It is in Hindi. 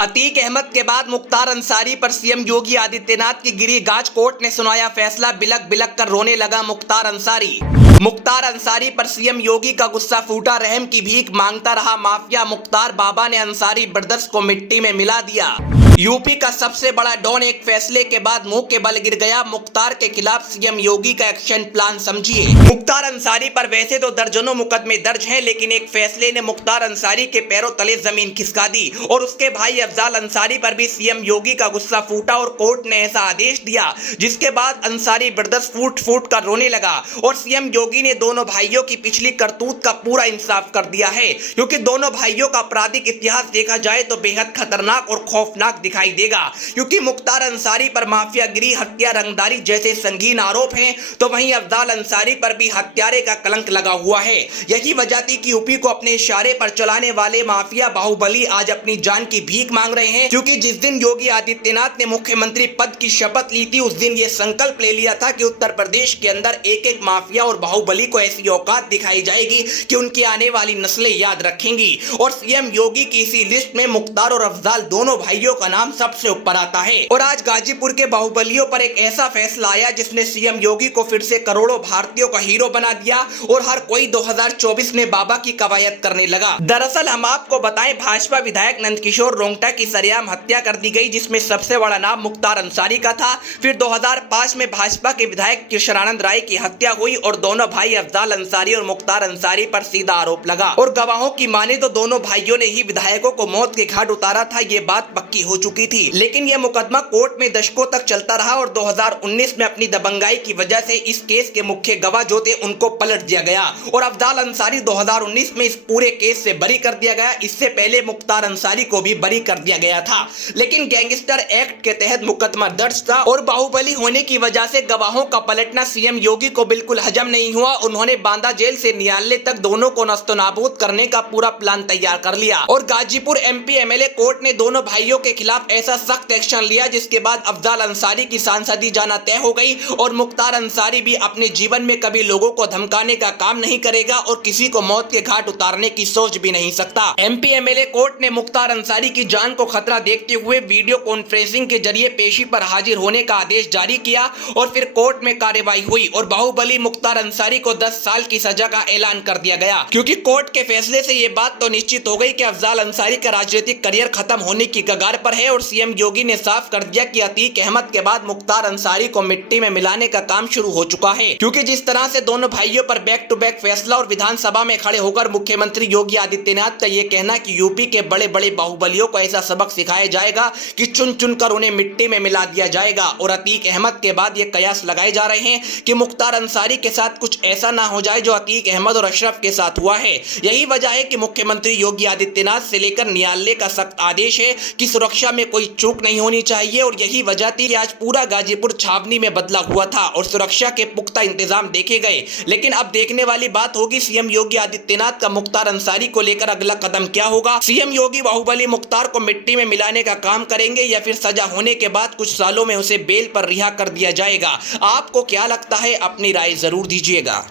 अतीक अहमद के बाद मुख्तार अंसारी पर सीएम योगी आदित्यनाथ की गिरी गाज। कोर्ट ने सुनाया फैसला, बिलक बिलक कर रोने लगा मुख्तार अंसारी। मुख्तार अंसारी पर सीएम योगी का गुस्सा फूटा, रहम की भीख मांगता रहा माफिया। मुख्तार बाबा ने अंसारी ब्रदर्स को मिट्टी में मिला दिया। यूपी का सबसे बड़ा डॉन एक फैसले के बाद मुंह के बल गिर गया। मुख्तार के खिलाफ सीएम योगी का एक्शन प्लान समझिए। मुख्तार अंसारी पर वैसे तो दर्जनों मुकदमे दर्ज हैं, लेकिन एक फैसले ने मुख्तार अंसारी के पैरों तले जमीन खिसका दी और उसके भाई अफजाल अंसारी पर भी सीएम योगी का गुस्सा फूटा और कोर्ट ने ऐसा आदेश दिया जिसके बाद अंसारी ब्रदर्स फूट फूट कर रोने लगा और सीएम योगी ने दोनों भाइयों की पिछली करतूत का पूरा इंसाफ कर दिया है, क्योंकि दोनों भाइयों का आपराधिक इतिहास देखा जाए तो बेहद खतरनाक और खौफनाक दिखाई देगा। क्योंकि मुख्तार अंसारी पर माफियागिरी, हत्या, रंगदारी जैसे संगीन आरोप हैं, तो वहीं अफजाल अंसारी पर भी हत्यारे का कलंक लगा हुआ है। यही वजह थी कि यूपी को अपने इशारे पर चलाने वाले माफिया बाहुबली आज अपनी जान की भीख मांग रहे हैं। क्योंकि जिस दिन योगी आदित्यनाथ ने मुख्यमंत्री पद की शपथ ली थी, उस दिन ये संकल्प ले लिया था कि उत्तर प्रदेश के अंदर एक एक माफिया और बाहुबली को ऐसी औकात दिखाई जाएगी कि उनकी आने वाली नस्लें याद रखेंगी। और सीएम योगी की इसी लिस्ट में मुख्तार और अफजाल दोनों भाइयों का नाम सबसे ऊपर आता है। और आज गाजीपुर के बाहुबलियों पर एक ऐसा फैसला आया जिसने सीएम योगी को फिर से करोड़ों भारतीयों का हीरो बना दिया और हर कोई 2024 में बाबा की कवायद करने लगा। दरअसल हम आपको बताएं, भाजपा विधायक नंदकिशोर रोंगटा की सरेआम हत्या कर दी गई, जिसमें सबसे बड़ा नाम मुख्तार अंसारी का था। फिर 2005 में भाजपा के विधायक किशोरानंद राय की हत्या हुई और दोनों भाई अफजाल अंसारी और मुख्तार अंसारी पर सीधा आरोप लगा और गवाहों की माने तो दोनों भाइयों ने ही विधायकों को मौत के घाट उतारा था। ये बात पक्की हो चुकी थी, लेकिन यह मुकदमा कोर्ट में दशकों तक चलता रहा और 2019 में अपनी दबंगाई की वजह से इस केस के मुख्य गवाह जो थे उनको पलट दिया गया और अफजाल अंसारी 2019 में इस पूरे केस से बरी कर दिया गया। इससे पहले मुख्तार अंसारी को भी बरी कर दिया गया था, लेकिन गैंगस्टर एक्ट के तहत मुकदमा दर्ज था और बाहुबली होने की वजह से गवाहों का पलटना सीएम योगी को बिल्कुल हजम नहीं हुआ। उन्होंने बांदा जेल से न्यायालय तक दोनों को नस्तनाबूद करने का पूरा प्लान तैयार कर लिया और गाजीपुर एमपी एमएलए कोर्ट ने दोनों भाइयों के खिलाफ ऐसा सख्त एक्शन लिया जिसके बाद अफजाल अंसारी की सांसदी जाना तय हो गई और मुख्तार अंसारी भी अपने जीवन में कभी लोगों को धमकाने का काम नहीं करेगा और किसी को मौत के घाट उतारने की सोच भी नहीं सकता। एमपी एमएलए कोर्ट ने मुख्तार अंसारी की जान को खतरा देखते हुए वीडियो कॉन्फ्रेंसिंग के जरिए पेशी पर हाजिर होने का आदेश जारी किया और फिर कोर्ट में कार्रवाई हुई और बाहुबली मुख्तार अंसारी को 10 साल की सजा का ऐलान कर दिया गया। क्योंकि कोर्ट के फैसले से ये बात तो निश्चित हो गई कि अफजाल अंसारी का राजनीतिक करियर खत्म होने की कगार पर है और सीएम योगी ने साफ कर दिया कि अतीक अहमद के बाद मुख्तार अंसारी को मिट्टी में मिलाने का काम शुरू हो चुका है। क्योंकि जिस तरह से दोनों भाइयों पर बैक टू बैक फैसला और विधानसभा में खड़े होकर मुख्यमंत्री योगी आदित्यनाथ का यह कहना कि यूपी के बड़े बड़े बाहुबलियों को ऐसा सबक सिखाया जाएगा कि चुन चुन कर उन्हें मिट्टी में मिला दिया जाएगा और अतीक अहमद के बाद ये कयास लगाए जा रहे हैं कि मुख्तार अंसारी के साथ कुछ ऐसा ना हो जाए जो अतीक अहमद और अशरफ के साथ हुआ है। यही वजह है कि मुख्यमंत्री योगी आदित्यनाथ से लेकर न्यायालय का सख्त आदेश है कि सुरक्षा में कोई चूक नहीं होनी चाहिए और यही वजह थी कि आज पूरा गाजीपुर छावनी में बदला हुआ था और सुरक्षा के पुख्ता इंतजाम देखे गए। लेकिन अब देखने वाली बात होगी सीएम योगी आदित्यनाथ का मुख्तार अंसारी को लेकर अगला कदम क्या होगा। सीएम योगी बाहुबली मुख्तार को मिट्टी में मिलाने का काम करेंगे या फिर सजा होने के बाद कुछ सालों में उसे बेल पर रिहा कर दिया जाएगा। आपको क्या लगता है? अपनी राय जरूर दीजिएगा।